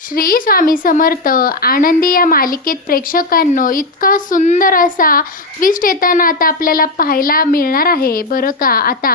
श्री स्वामी समर्थ आनंदी या मालिकेत प्रेक्षकांनो इतका सुंदर असा ट्विस्ट येताना आता आपल्याला पाहायला मिळणार आहे बरं का. आता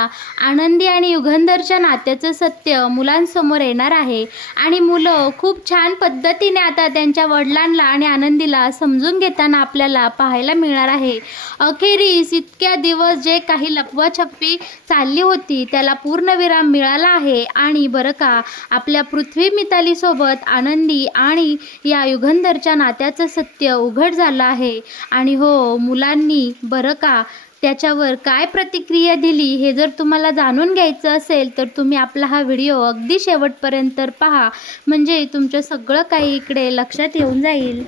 आनंदी आणि युगंधरच्या नात्याचं सत्य मुलांसमोर येणार आहे आणि मुलं खूप छान पद्धतीने आता त्यांच्या वडिलांना आणि आनंदीला समजून घेताना आपल्याला पाहायला मिळणार आहे. अखेरीस इतक्या दिवस जे काही लपवाछपवी चालली होती त्याला पूर्णविराम मिळाला आहे. आणि बरं का, आपल्या पृथ्वी मितालीसोबत आनंदी आणि या युगंधरच्या नात्याचं सत्य उघड झालं आहे. आणि हो, मुलांनी बरं का त्याच्यावर काय प्रतिक्रिया दिली हे जर तुम्हाला जाणून घ्यायचं असेल तर तुम्ही आपला हा व्हिडिओ अगदी शेवटपर्यंत पहा, म्हणजे तुमचं सगळं काही इकडे लक्षात येऊन जाईल.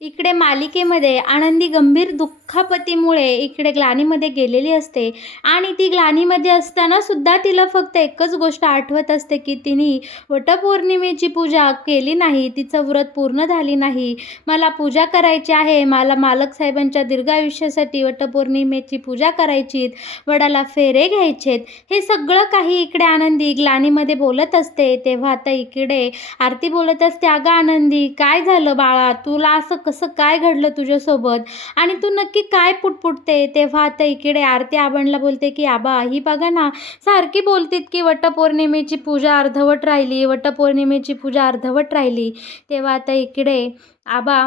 इकडे मालिकेमध्ये आनंदी गंभीर दुःखापतीमुळे इकडे ग्लानीमध्ये गेलेली असते आणि ती ग्लानीमध्ये असताना सुद्धा तिला फक्त एकच गोष्ट आठवत असते की तिने वटपौर्णिमेची पूजा केली नाही, तिचं व्रत पूर्ण झाली नाही. मला पूजा करायची आहे, मला मालक साहेबांच्या दीर्घायुष्यासाठी वटपौर्णिमेची पूजा करायची, वडाला फेरे घ्यायचेत, हे सगळं काही इकडे आनंदी ग्लानीमध्ये बोलत असते. तेव्हा आता इकडे आरती बोलत असते, अगं आनंदी, काय झालं बाळा, तुला असं कसं काय घडलं तुझ्यासोबत आणि तू नक्की काय पुटपुटते. तेव्हा आता इकडे आरती आबांना बोलते की आबा, ही बघा ना, सारखी बोलतीत की वटपौर्णिमेची पूजा अर्धवट राहिली, वटपौर्णिमेची पूजा अर्धवट राहिली. तेव्हा आता इकडे आबा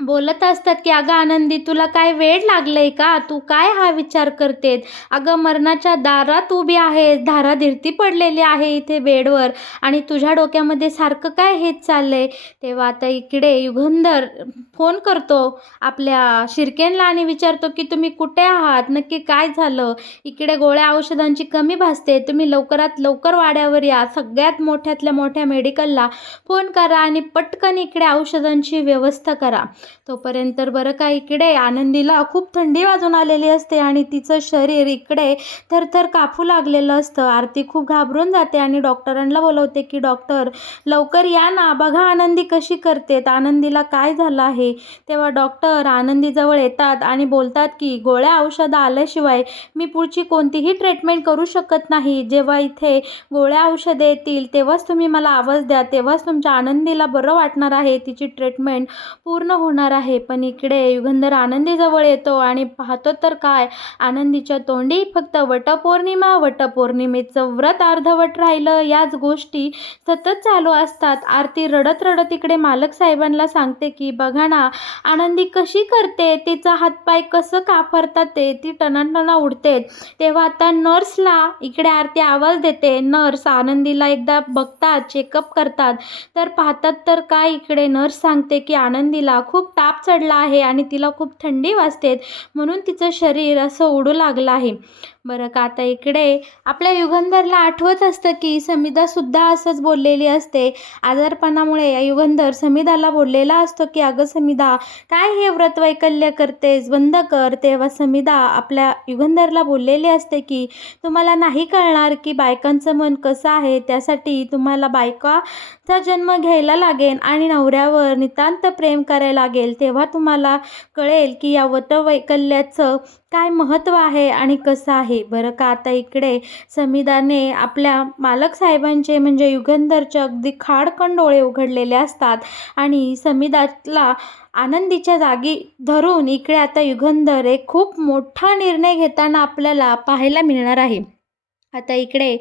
बोलत असतात की अगं आनंदी, तुला काय वेड लागलंय का, तू काय हा विचार करतेत, अगं मरणाच्या दारात उभी आहे, धाराधिरती पडलेली आहे इथे बेडवर आणि तुझ्या डोक्यामध्ये सारखं काय हेच चाललंय. तेव्हा आता इकडे युगंधर फोन करतो आपल्या शिर्केंना आणि विचारतो की तुम्ही कुठे आहात, नक्की काय झालं, इकडे गोळ्या औषधांची कमी भासते, तुम्ही लवकरात लवकर वाड्यावर या, सगळ्यात मोठ्यातल्या मोठ्या मेडिकलला फोन करा आणि पटकन इकडे औषधांची व्यवस्था करा. तोपर्यंत बरं का इकडे आनंदीला खूप थंडी वाजून आलेली असते आणि तिचं शरीर इकडे थरथर कापू लागलेलं असतं. आरती खूप घाबरून जाते आणि डॉक्टरांना बोलवते की डॉक्टर लवकर या ना, बघा आनंदी कशी करते, आनंदीला काय झालं आहे. तेव्हा डॉक्टर आनंदीजवळ येतात आणि बोलतात की गोळ्या औषधं आल्याशिवाय मी पुढची कोणतीही ट्रीटमेंट करू शकत नाही. जेव्हा इथे गोळ्या औषधे येतील तेव्हाच तुम्ही मला आवाज द्या, तेव्हाच तुमच्या आनंदीला बरं वाटणार आहे, तिची ट्रीटमेंट पूर्ण होणार आहे. पण इकडे युगंधर आनंदीजवळ येतो आणि पाहतो तर काय, आनंदीच्या तोंडी फक्त वटपौर्णिमा, वटपौर्णिमेचं व्रत अर्धवट राहिलं, याच गोष्टी सतत चालू असतात. आरती रडत रडत इकडे मालक साहेबांना सांगते की बघा ना, आनंदी कशी करते, तिचा हातपाय कसं कापरतात, ती टणाटणा उडते. तेव्हा आता नर्सला इकडे आरती आवाज देते. नर्स आनंदीला एकदा बघतात, चेकअप करतात, तर पाहतात तर काय, इकडे नर्स सांगते की आनंदीला खूप ताप चढला आहे आणि तिला खूप थंडी वाजते, म्हणून तिचं शरीर असं उडू लागलं आहे. बरं का, आता इकडे आपल्या युगंधरला आठवत असतं की समिधासुद्धा असंच बोललेली असते. आजारपणामुळे युगंधर समिधाला बोललेला असतो की अगं समिधा, काय हे व्रत वैकल्य करतेस, बंद कर. तेव्हा समिधा आपल्या युगंधरला बोललेली असते की तुम्हाला नाही कळणार की बायकांचं मन कसं आहे, त्यासाठी तुम्हाला बायकाचा जन्म घ्यायला लागेल आणि नवऱ्यावर नितांत प्रेम करायला लागेल, तेव्हा तुम्हाला कळेल की या वटवैकल्याचं काय महत्त्व आहे आणि कसं आहे. बरं का, आता इकडे समिधाने आपल्या मालक साहेबांचे म्हणजे युगंधरचे अगदी खाडकन डोळे उघडलेले असतात आणि समिधाला आनंदीच्या जागी धरून इकडे आता युगंधर एक खूप मोठा निर्णय घेताना आपल्याला पाहायला मिळणार आहे. आता इकडे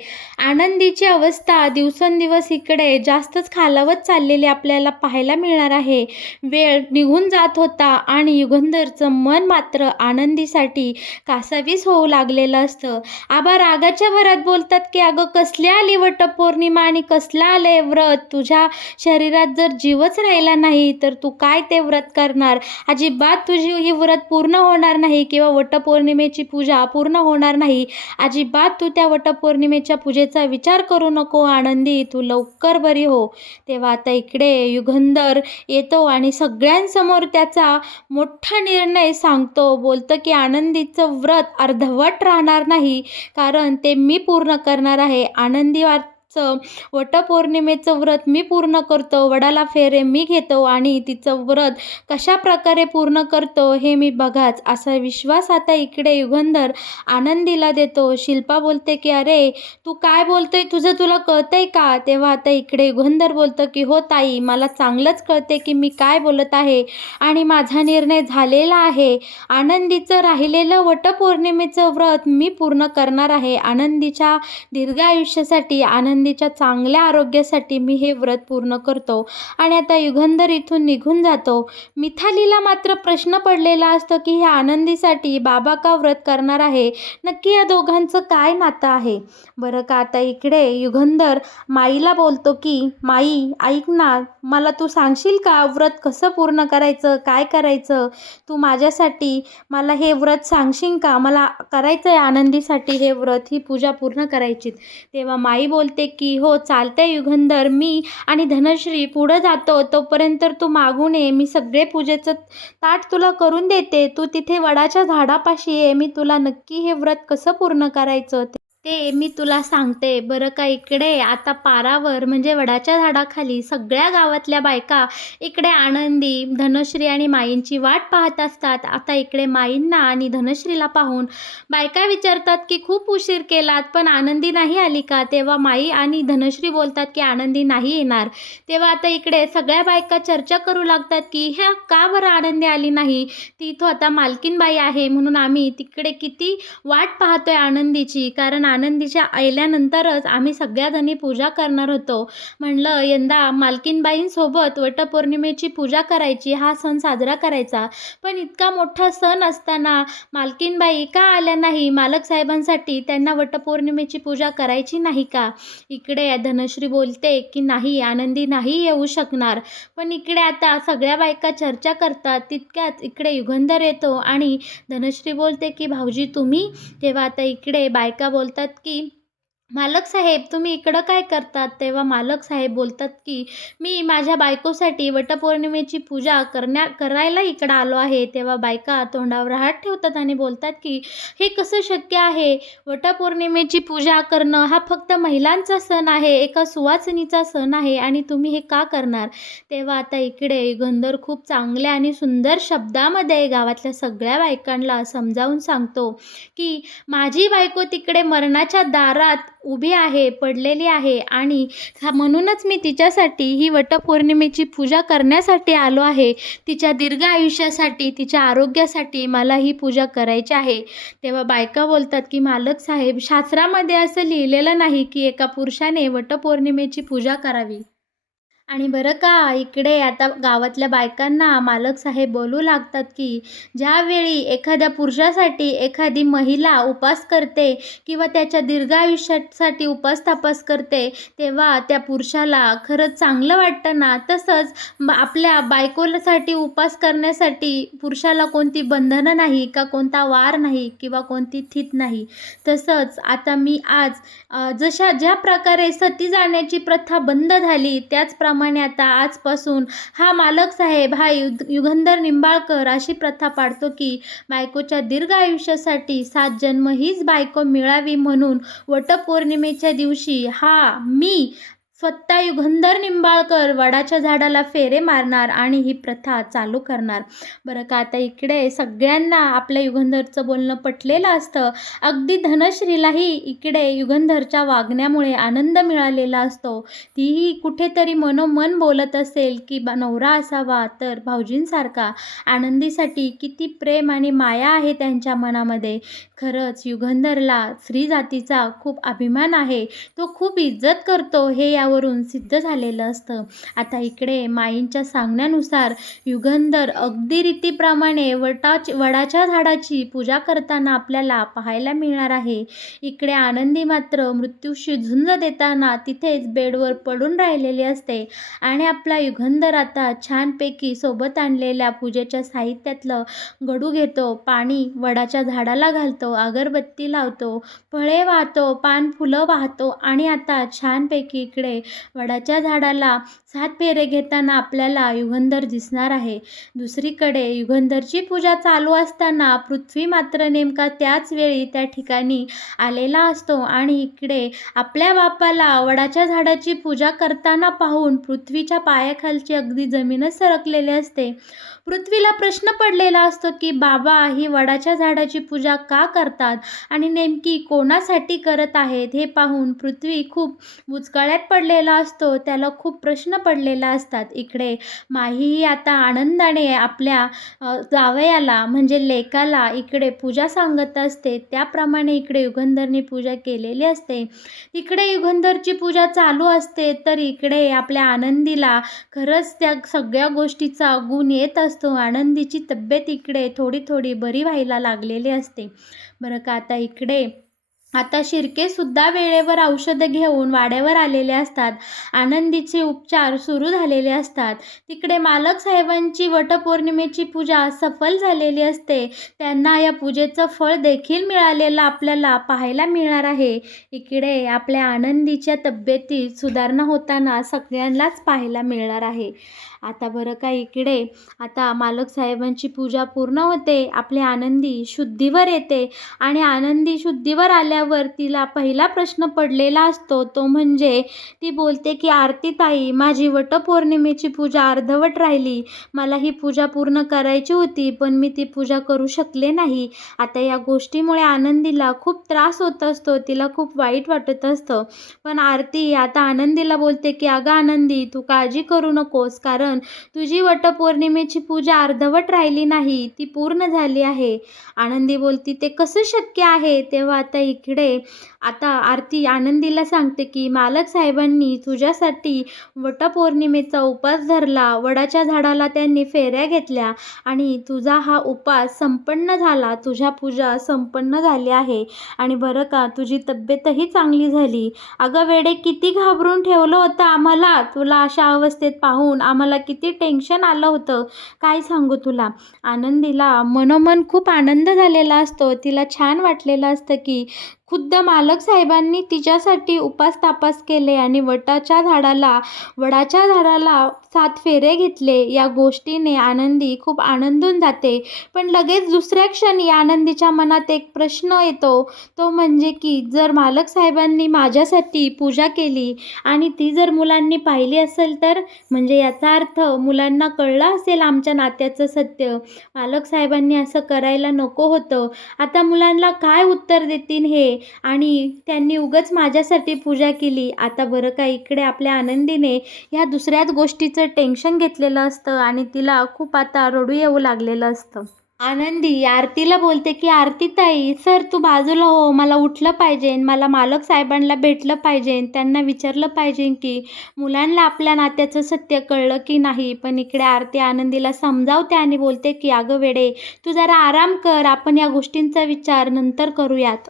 आनंदीची अवस्था दिवसेंदिवस इकडे जास्तच खालावत चाललेली आपल्याला पाहायला मिळणार आहे. वेळ निघून जात होता आणि युगंधरचं मन मात्र आनंदीसाठी कासावीस होऊ लागलेलं असतं. आबा रागाच्या भरात बोलतात की अगं कसली आली वटपौर्णिमा आणि कसलं आलंय व्रत, तुझ्या शरीरात जर जीवच राहिला नाही तर तू काय ते व्रत करणार, अजिबात तुझी ही व्रत पूर्ण होणार नाही किंवा वटपौर्णिमेची पूजा पूर्ण होणार नाही, अजिबात तू त्या वटपौर्णिमेच्या पूजेचा विचार करू नको आनंदी, तू लवकर बरी हो. तेव्हा आता इकडे युगंधर येतो आणि सगळ्यांसमोर त्याचा मोठा निर्णय सांगतो. बोलतं की आनंदीचं व्रत अर्धवट राहणार नाही, कारण ते मी पूर्ण करणार आहे. आनंदी वटपौर्णिमेचं व्रत मी पूर्ण करतो, वडाला फेरे मी घेतो आणि तिचं व्रत कशाप्रकारे पूर्ण करतो हे मी बघाच, असा विश्वास आता इकडे युगंधर आनंदीला देतो. शिल्पा बोलते की अरे तू काय बोलतोय, तुझं तुला कळतंय का? तेव्हा आता इकडे युगंधर बोलतं की हो ताई, मला चांगलंच कळते की मी काय बोलत आहे आणि माझा निर्णय झालेला आहे. आनंदीचं राहिलेलं वटपौर्णिमेचं व्रत मी पूर्ण करणार आहे. आनंदीच्या दीर्घ आयुष्यासाठी, आनंदीच्या चांगल्या आरोग्यासाठी मी हे व्रत पूर्ण करतो. आणि आता युगंधर इथून निघून जातो. मिथालीला मात्र प्रश्न पडलेला असतो की ह्या आनंदीसाठी बाबा का व्रत करणार आहे, नक्की या दोघांचं काय नातं आहे. बरं का आता इकडे युगंधर माईला बोलतो की माई ऐक ना, मला तू सांगशील का व्रत कसं पूर्ण करायचं, काय करायचं, तू माझ्यासाठी मला हे व्रत सांगशील का? मला करायचं आहे आनंदीसाठी हे व्रत, ही पूजा पूर्ण करायची. तेव्हा माई बोलते की हो चालतंय युगंधर, मी आणि धनश्री पुढं जातो, तोपर्यंत तू मागून ये, मी सगळे पूजेचं ताट तुला करून देते, तू तिथे वडाच्या झाडापाशी ये, मी तुला नक्की हे व्रत कसं पूर्ण करायचं ते मी तुला सांगते. बरं का इकडे आता पारावर म्हणजे वडाच्या झाडाखाली सगळ्या गावातल्या बायका इकडे आनंदी, धनश्री आणि माईंची वाट पाहत असतात. आता इकडे माईंना आणि धनश्रीला पाहून बायका विचारतात की खूप उशीर केलात पण आनंदी नाही आली का? तेव्हा माई आणि धनश्री बोलतात की आनंदी नाही येणार. तेव्हा आता इकडे सगळ्या बायका चर्चा करू लागतात की ह्या का बरं आनंदी आली नाही, ती इथं आता मालकीनबाई आहे म्हणून आम्ही तिकडे किती वाट पाहतोय आनंदीची, कारण आनंदीच्या आल्यानंतरच आम्ही सगळ्याजणी पूजा करणार होतो. म्हणलं यंदा मालकीनबाईंसोबत वटपौर्णिमेची पूजा करायची, हा सण साजरा करायचा. पण इतका मोठा सण असताना मालकीनबाई का आल्या नाही? मालक साहेबांसाठी त्यांना वटपौर्णिमेची पूजा करायची नाही का? इकडे धनश्री बोलते की नाही, आनंदी नाही येऊ शकणार. पण इकडे आता सगळ्या बायका चर्चा करतात, तितक्यात इकडे युगंधर येतो आणि धनश्री बोलते की भाऊजी तुम्ही? तेव्हा आता इकडे बायका बोलतात की मालक साहेब तुम्ही इकडं काय करतात? तेव्हा मालक साहेब बोलतात की मी माझ्या बायकोसाठी वटपौर्णिमेची पूजा करायला इकडं आलो आहे. तेव्हा बायका तोंडावर हात ठेवतात आणि बोलतात की हे कसं शक्य आहे? वटपौर्णिमेची पूजा करणं हा फक्त महिलांचा सण आहे, एका सुवासिनीचा सण आहे आणि तुम्ही हे का करणार? तेव्हा आता इकडे युगंधर खूप चांगल्या आणि सुंदर शब्दामध्ये गावातल्या सगळ्या बायकांना समजावून सांगतो की माझी बायको तिकडे मरणाच्या दारात उभी आहे, पडलेली आहे आणि म्हणूनच मी तिच्यासाठी ही वटपौर्णिमेची पूजा करण्यासाठी आलो आहे. तिच्या दीर्घ आयुष्यासाठी, तिच्या आरोग्यासाठी मला ही पूजा करायची आहे. तेव्हा बायका बोलतात की मालक साहेब शास्त्रामध्ये असं लिहिलेलं नाही की एका पुरुषाने वटपौर्णिमेची पूजा करावी. आणि बरं का इकडे आता गावातल्या बायकांना मालक साहेब बोलू लागतात की ज्यावेळी एखाद्या पुरुषासाठी एखादी महिला उपास करते किंवा त्याच्या दीर्घ आयुष्यासाठी उपास तापास करते, तेव्हा त्या पुरुषाला खरंच चांगलं वाटतं ना. तसंच आपल्या बायकोसाठी उपास करण्यासाठी पुरुषाला कोणती बंधनं नाही का, कोणता वार नाही किंवा कोणती थित नाही. तसंच आता मी आज ज्या प्रकारे सती जाण्याची प्रथा बंद झाली, त्याचप्रमाणे आता आजपासून हा मालक साहेब, हा युगंधर निंबाळकर अशी प्रथा पाडतो की बायकोच्या दीर्घ आयुष्यासाठी 7 जन्म हीच बायको मिळावी म्हणून वटपौर्णिमेच्या दिवशी मी स्वतः युगंधर निंबाळकर वडाच्या झाडाला फेरे मारणार आणि ही प्रथा चालू करणार. बरं का आता इकडे सगळ्यांना आपल्या युगंधरचं बोलणं पटलेलं असतं. अगदी धनश्रीलाही इकडे युगंधरच्या वागण्यामुळे आनंद मिळालेला असतो. तीही कुठेतरी मनोमन बोलत असेल की नवरा असावा तर भाऊजींसारखा. आनंदीसाठी किती प्रेम आणि माया आहे त्यांच्या मनामध्ये. खरंच युगंधरला स्त्री जातीचा खूप अभिमान आहे, तो खूप इज्जत करतो, हे यावरून सिद्ध झालेलं असतं. आता इकडे माईंच्या सांगण्यानुसार युगंधर अगदी रीतीप्रमाणे वडाच्या झाडाची पूजा करताना आपल्याला पाहायला मिळणार आहे. इकडे आनंदी मात्र मृत्यूशी झुंज देताना तिथेच बेडवर पडून राहिलेली असते आणि आपला युगंधर आता छानपैकी सोबत आणलेल्या पूजेच्या साहित्यातलं गडू घेतो, पाणी वडाच्या झाडाला घालतो, अगरबत्ती लावतो, फळे वाहतो, पान फुलं वाहतो आणि आता छानपैकी इकडे वडाच्या झाडाला 7 फेरे घेताना आपल्याला युगंधर दिसणार आहे. दुसरीकडे युगंधरची पूजा चालू असताना पृथ्वी मात्र नेमका त्याच वेळी त्या ठिकाणी आलेला असतो आणि इकडे आपल्या बापाला वडाच्या झाडाची पूजा करताना पाहून पृथ्वीच्या पायाखालची अगदी जमीनच सरकलेली असते. पृथ्वीला प्रश्न पडलेला असतो की बाबा ही वडाच्या झाडाची पूजा का करतात आणि नेमकी कोणासाठी करत आहेत. हे पाहून पृथ्वी खूप बुचकळ्यात पडलेला असतो. त्याला खूप प्रश्न पडलेला असतात. इकडे माहीही आता आनंदाने आपल्या जावयाला म्हणजे लेकाला इकडे पूजा सांगत असते. त्याप्रमाणे इकडे युगंधरनी पूजा केलेली असते. इकडे युगंधरची पूजा चालू असते तर इकडे आपल्या आनंदीला खरंच त्या सगळ्या गोष्टीचा गुण येत असतो. आनंदीची तब्येत इकडे थोडी थोडी बरी व्हायला लागलेली असते. बरं का, आता शिर्केसुद्धा वेळेवर औषधं घेऊन वाड्यावर आलेले असतात. आनंदीचे उपचार सुरू झालेले असतात. तिकडे मालक साहेबांची वटपौर्णिमेची पूजा सफल झालेली असते. त्यांना या पूजेचं फळ देखील मिळालेलं आपल्याला पाहायला मिळणार आहे. इकडे आपल्या आनंदीच्या तब्येतीत सुधारणा होताना सगळ्यांनाच पाहायला मिळणार आहे. आता बरं का, इकडे आता मालक साहेबांची पूजा पूर्ण होते. आपली आनंदी शुद्धीवर येते आणि आनंदी शुद्धीवर आल्यावर तिला पहिला प्रश्न पडलेला असतो तो म्हणजे ती बोलते की आरतीताई, माझी वटपौर्णिमेची पूजा अर्धवट राहिली. मला ही पूजा पूर्ण करायची होती पण मी ती पूजा करू शकले नाही. आता या गोष्टीमुळे आनंदीला खूप त्रास होत असतो. तिला खूप वाईट वाटत असतं. पण आरती आता आनंदीला बोलते की अगं आनंदी, तू काळजी करू नकोस कारण तुझी वटपौर्णिमेची पूजा अर्धवट राहिली नाही, ती पूर्ण झाली आहे. आनंदी बोलती ते कसं शक्य आहे. तेव्हा आता आरती आनंदीला सांगते की मालक साहेबांनी तुझ्यासाठी वटपौर्णिमेचा उपवास धरला. वडाच्या झाडाला त्यांनी फेऱ्या घेतल्या आणि तुझा हा उपवास संपन्न झाला. तुझ्या पूजा संपन्न झाली आहे आणि बरं का, तुझी तब्येतही चांगली झाली. अगं वेडे, किती घाबरून ठेवलं होतं आम्हाला. तुला अशा अवस्थेत पाहून आम्हाला किती टेन्शन आलं होतं, काय सांगू तुला. आनंदीला मनोमन खूप आनंद झालेला असतो. तिला छान वाटलेलं असतं की खुद्द मालक साहेबांनी तिच्यासाठी उपास तापास केले आणि वडाच्या झाडाला 7 फेरे घेतले. या गोष्टीने आनंदी खूप आनंदून जाते. पण लगेच दुसऱ्या क्षणी आनंदीच्या मनात एक प्रश्न येतो. तो म्हणजे की जर मालक साहेबांनी माझ्यासाठी पूजा केली आणि ती जर मुलांनी पाहिली असेल तर, म्हणजे याचा अर्थ मुलांना कळलं असेल आमच्या नात्याचं सत्य. मालक साहेबांनी असं करायला नको होतं. आता मुलांना काय उत्तर देतील हे, आणि त्यांनी उगाच माझ्यासाठी पूजा केली. आता बरं का, इकडे आपल्या आनंदीने ह्या दुसऱ्याच गोष्टीचं टेन्शन घेतलेलं असतं आणि तिला खूप आता रडू येऊ लागलेलं असतं. आनंदी आरतीला बोलते की आरतीताई, सर तू बाजूला हो, मला उठलं पाहिजे, मला मालक साहेबांना भेटलं पाहिजे, त्यांना विचारलं पाहिजे की मुलांना आपल्या नात्याचं सत्य कळलं की नाही. पण इकडे आरती आनंदीला समजावते आणि बोलते की अगं वेडे, तू जरा आराम कर, आपण या गोष्टींचा विचार नंतर करूयात.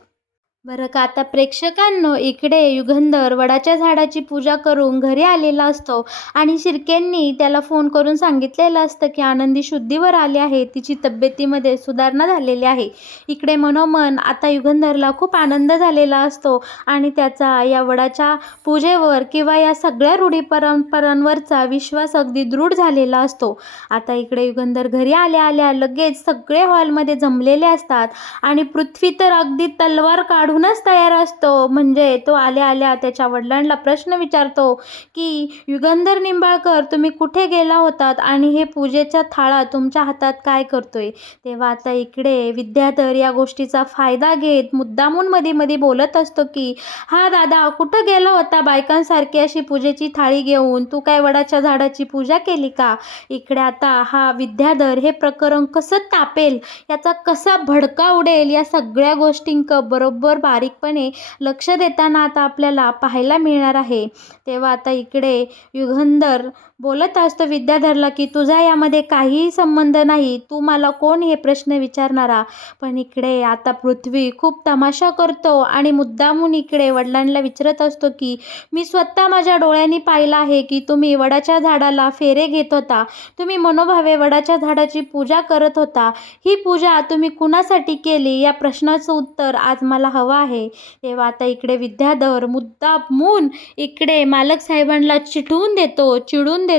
बरं का, आता प्रेक्षकांनो, इकडे युगंधर वडाच्या झाडाची पूजा करून घरी आलेला असतो आणि शिर्केंनी त्याला फोन करून सांगितलेलं असतं की आनंदी शुद्धीवर आली आहे, तिची तब्येतीमध्ये सुधारणा झालेली आहे. इकडे मनोमन आता युगंधरला खूप आनंद झालेला असतो आणि त्याचा या वडाच्या पूजेवर किंवा या सगळ्या रूढी परंपरांवरचा विश्वास अगदी दृढ झालेला असतो. आता इकडे युगंधर घरी आल्या लगेच सगळे हॉलमध्ये जमलेले असतात आणि पृथ्वी तर अगदी तलवार काढूनच तयार असतो. म्हणजे तो आल्या त्याच्या वडिलांना प्रश्न विचारतो की युगंधर निंबाळकर, तुम्ही कुठे गेला होतात आणि हे पूजेचा थाळा तुमच्या हातात काय करतोय. तेव्हा आता इकडे विद्याधर या गोष्टीचा फायदा घेत मुद्दामून मध्ये बोलत असतो की हा दादा, कुठं गेला होता बायकांसारखी अशी पूजेची थाळी घेऊन, तू काय वडाच्या झाडाची पूजा केली का. इकडे आता हा विद्याधर हे प्रकरण कसं तापेल, याचा कसा भडका उडेल, या सगळ्या गोष्टींक बरोबर बारीकपणे लक्ष देताना आता आपल्याला पाहायला मिळणार आहे. तेव्हा आता इकडे युगंधर बोलत असतो विद्याधरला की तुझा यामध्ये काहीही संबंध नाही, तू मला कोण हे प्रश्न विचारणारा. पण इकडे आता पृथ्वी खूप तमाशा करतो आणि मुद्दामून इकडे वडिलांना विचारत असतो की मी स्वतः माझ्या डोळ्यांनी पाहिलं आहे की तुम्ही वडाच्या झाडाला फेरे घेत होता, तुम्ही मनोभावे वडाच्या झाडाची पूजा करत होता. ही पूजा तुम्ही कुणासाठी केली या प्रश्नाचं उत्तर आज मला हवं आहे. तेव्हा आता इकडे विद्याधर मुद्दामून इकडे मालक साहेबांना चिडून देतो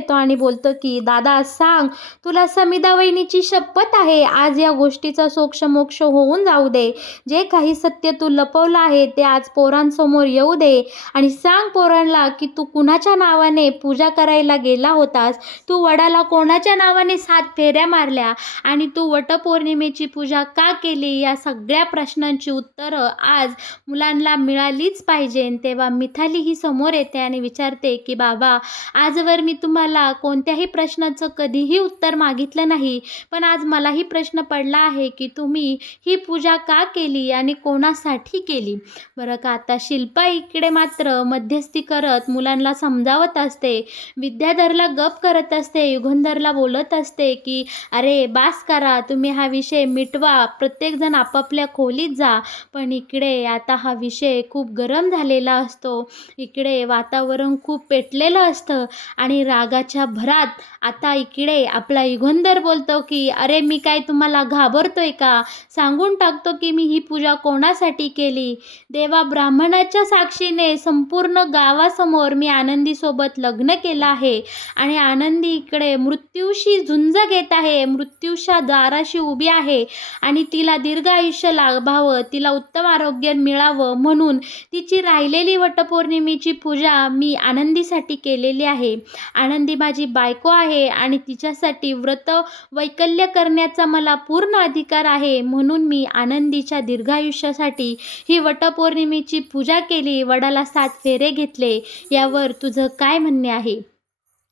आणि बोलतो की दादा सांग, तुला समिधा वहिनीची शपथ आहे, आज या गोष्टीचा सोक्षमोक्ष होऊन जाऊ दे. जे काही सत्य तू लपवलं आहे ते आज पोरांसमोर येऊ दे आणि सांग पोरांना की तू कुणाच्या नावाने पूजा करायला गेला होतास, तू वडाला कोणाच्या नावाने 7 फेऱ्या मारल्या आणि तू वटपौर्णिमेची पूजा का केली. या सगळ्या प्रश्नांची उत्तरं आज मुलांना मिळालीच पाहिजे. तेव्हा मिथाली ही समोर येते आणि विचारते की बाबा, आजवर मी तुम्हाला कोणत्याही प्रश्नाचं कधीही उत्तर मागितलं नाही, पण आज मलाही प्रश्न पडला आहे की तुम्ही ही पूजा का केली आणि कोणासाठी केली. बरं का, आता शिल्पा इकडे मात्र मध्यस्थी करत मुलांना समजावत असते, विद्याधरला गप करत असते, युगंधरला बोलत असते की अरे बास करा, तुम्ही हा विषय मिटवा, प्रत्येकजण आपापल्या खोलीत जा. पण इकडे आता हा विषय खूप गरम झालेला असतो, इकडे वातावरण खूप पेटलेलं असतं आणि रागाच्या भरात आता इकडे आपला युगंधर बोलतो की अरे मी काय तुम्हाला घाबरतोय का, सांगून टाकतो की मी ही पूजा कोणासाठी केली. देवा ब्राह्मणाच्या साक्षीने संपूर्ण गावासमोर मी आनंदीसोबत लग्न केलं आहे आणि आनंदी इकडे मृत्यूशी झुंज घेत आहे, मृत्यूच्या दाराशी उभी आहे आणि तिला दीर्घ आयुष्य लाभावं, तिला उत्तम आरोग्य मिळावं म्हणून तिची राहिलेली वटपौर्णिमेची पूजा मी आनंदीसाठी केलेली आहे. आनंदी माझी बायको आहे आणि तिच्यासाठी व्रत वैकल्य करण्याचा मला पूर्ण अधिकार आहे, म्हणून मी आनंदीच्या दीर्घायुष्यासाठी ही वटपौर्णिमेची पूजा केली, वडाला 7 फेरे घेतले. यावर तुझं काय म्हणणे आहे.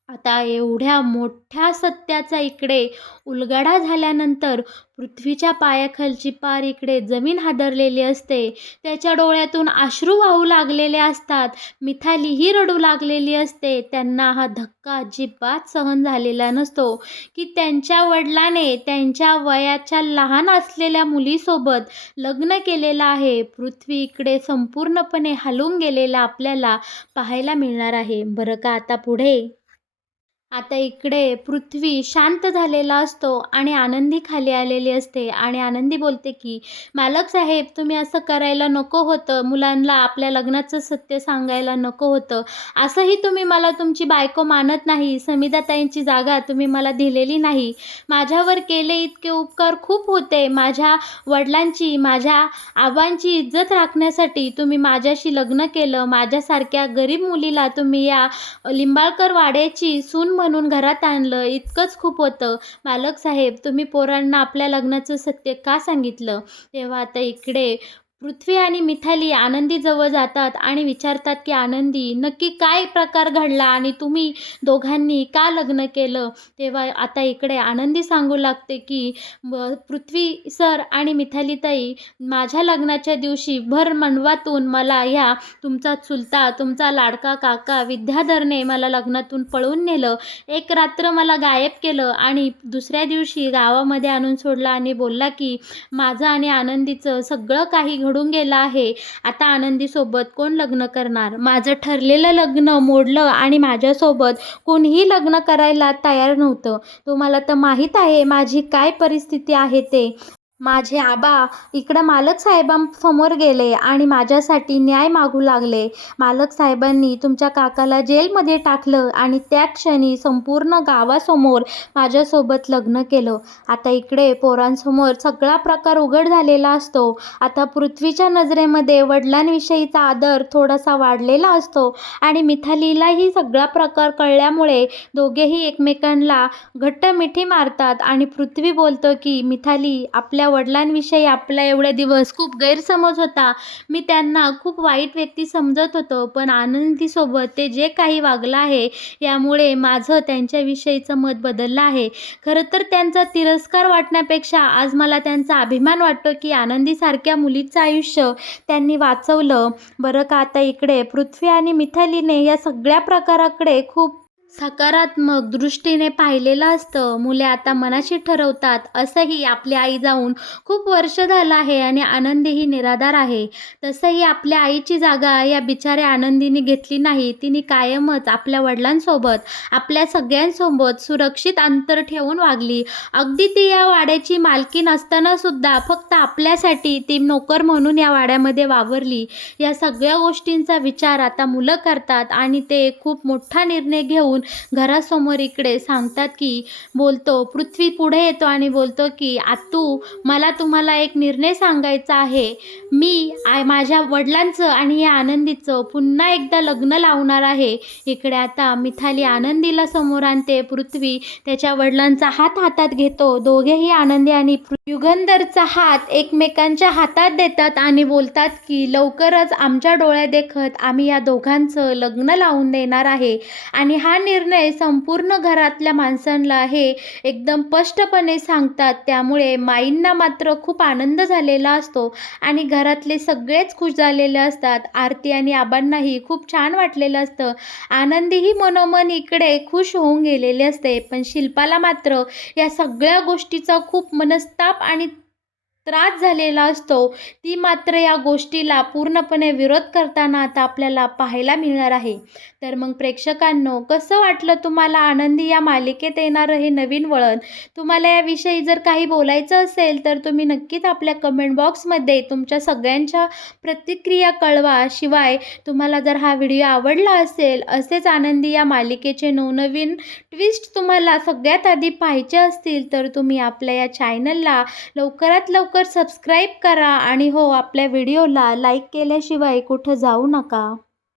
आता एवढ्या मोठ्या सत्याचा इकडे उलगडा झाल्यानंतर पृथ्वीच्या पायाखालची पार इकडे जमीन हादरलेली असते, त्याच्या डोळ्यातून अश्रू वाहू लागलेले असतात, मिथालीही रडू लागलेली असते. त्यांना हा धक्का अजिबात सहन झालेला नसतो की त्यांच्या वडिलाने त्यांच्या वयाच्या लहान असलेल्या मुलीसोबत लग्न केलेलं आहे. पृथ्वी इकडे संपूर्णपणे हलून गेलेला आपल्याला पाहायला मिळणार आहे. बरं का, आता पुढे आता इकडे पृथ्वी शांत झालेला असतो आणि आनंदी खाली आलेली असते आणि आनंदी बोलते की मालक साहेब, तुम्ही असं करायला नको होतं, मुलांना आपल्या लग्नाचं सत्य सांगायला नको होतं. असंही तुम्ही मला तुमची बायको मानत नाही, समिधाताईंची जागा तुम्ही मला दिलेली नाही. माझ्यावर केले इतके उपकार खूप होते. माझ्या वडिलांची, माझ्या आबांची इज्जत राखण्यासाठी तुम्ही माझ्याशी लग्न केलं. माझ्यासारख्या गरीब मुलीला तुम्ही या लिंबाळकर वाड्याची सून म्हणून घरात आणलं, इतकंच खूप होतं. मालक साहेब, तुम्ही पोरांना आपल्या लग्नाचं सत्य का सांगितलं. तेव्हा आता इकडे पृथ्वी आणि मिथाली आनंदीजवळ जातात आणि विचारतात की आनंदी, नक्की काय प्रकार घडला आणि तुम्ही दोघांनी का लग्न केलं. तेव्हा आता इकडे आनंदी सांगू लागते की पृथ्वी सर आणि मिथालीताई, माझ्या लग्नाच्या दिवशी भर मंडपातून मला ह्या तुमचा चुलता, तुमचा लाडका काका विद्याधरने मला लग्नातून पळवून नेलं, एक रात्र मला गायब केलं आणि दुसऱ्या दिवशी गावामध्ये आणून सोडलं आणि बोलला की माझं आणि आनंदीचं सगळं काही घडून गेलं आहे, आता आनंदीसोबत कोण लग्न करणार. माझं ठरलेलं लग्न मोडलं आणि माझ्यासोबत कोणीही लग्न करायला तयार नव्हतं. तुम्हाला तर माहीत आहे माझी काय परिस्थिती आहे ते. माझे आबा इकडं मालक साहेबांसमोर गेले आणि माझ्यासाठी न्याय मागू लागले. मालक साहेबांनी तुमच्या काकाला जेलमध्ये टाकलं आणि त्या क्षणी संपूर्ण गावासमोर माझ्यासोबत लग्न केलं. आता इकडे पोरांसमोर सगळा प्रकार उघड झालेला असतो. आता पृथ्वीच्या नजरेमध्ये वडिलांविषयीचा आदर थोडासा वाढलेला असतो आणि मिथालीलाही सगळा प्रकार कळल्यामुळे दोघेही एकमेकांना घट्ट मिठी मारतात आणि पृथ्वी बोलतो की मिथाली, आपल्या वडिलांविषयी आपला एवढे दिवस खूप गैरसमज होता, मी त्यांना खूप वाईट व्यक्ती समजत होतो, पण आनंदीसोबत ते जे काही वागलं आहे यामुळे माझं त्यांच्याविषयीचं मत बदललं आहे. खरं तर त्यांचा तिरस्कार वाटण्यापेक्षा आज मला त्यांचा अभिमान वाटतो की आनंदीसारख्या मुलीचं आयुष्य त्यांनी वाचवलं. बरं का, आता इकडे पृथ्वी आणि मिथालीने या सगळ्या प्रकाराकडे खूप सकारात्मक दृष्टीने पाहिलेलं असतं. मुले आता मनाशी ठरवतात असंही आपली आई जाऊन खूप वर्ष झालं आहे आणि आनंदी ही निराधार आहे. तसंही आपल्या आईची जागा या बिचाऱ्या आनंदीने घेतली नाही. तिने कायमच आपल्या वडिलांसोबत, आपल्या सगळ्यांसोबत सुरक्षित अंतर ठेवून वागली. अगदी ती या वाड्याची मालकीण असताना सुद्धा फक्त आपल्यासाठी ती नोकर म्हणून या वाड्यामध्ये वावरली. या सगळ्या गोष्टींचा विचार आता मुलं करतात आणि ते खूप मोठा निर्णय घेऊन घरासमोर इकडे सांगतात की पृथ्वी पुढे येतो आणि बोलतो की आतू, मला तुम्हाला एक निर्णय सांगायचा आहे. मी माझ्या वडिलांचं आणि या आनंदीचं पुन्हा एकदा लग्न लावणार आहे. इकडे आता मिथाली आनंदीला समोर आणते. पृथ्वी त्याच्या वडिलांचा हात हातात घेतो. दोघेही आनंदी आणि युगंधरचा हात एकमेकांच्या हातात देतात आणि बोलतात की लवकरच आमच्या डोळ्यादेखत आम्ही या दोघांचं लग्न लावून देणार आहे. आणि हा निर्णय संपूर्ण घरातल्या माणसांना हे एकदम स्पष्टपणे सांगतात. त्यामुळे माईंना मात्र खूप आनंद झालेला असतो आणि घरातले सगळेच खुश झालेले असतात. आरती आणि आबांनाही खूप छान वाटलेलं असतं. आनंदीही मनोमन इकडे खुश होऊन गेलेले असते. पण शिल्पाला मात्र या सगळ्या गोष्टीचा खूप मनस्ताप आणि त्रास झालेला असतो. ती मात्र या गोष्टीला पूर्णपणे विरोध करताना आता आपल्याला पाहायला मिळणार आहे. तर मग प्रेक्षकांनो, कसं वाटलं तुम्हाला आनंदी या मालिकेत येणारं हे नवीन वळण? तुम्हाला याविषयी जर काही बोलायचं असेल तर तुम्ही नक्कीच आपल्या कमेंट बॉक्समध्ये तुमच्या सगळ्यांच्या प्रतिक्रिया कळवा. शिवाय तुम्हाला जर हा व्हिडिओ आवडला असेल, असेच आनंदी या मालिकेचे नवनवीन ट्विस्ट तुम्हाला सगळ्यात आधी पाहायचे असतील तर तुम्ही आपल्या या चॅनलला लवकरात लवकर सबस्क्राईब करा आणि हो, आपल्या व्हिडिओला लाईक केल्याशिवाय कुठं जाऊ नका.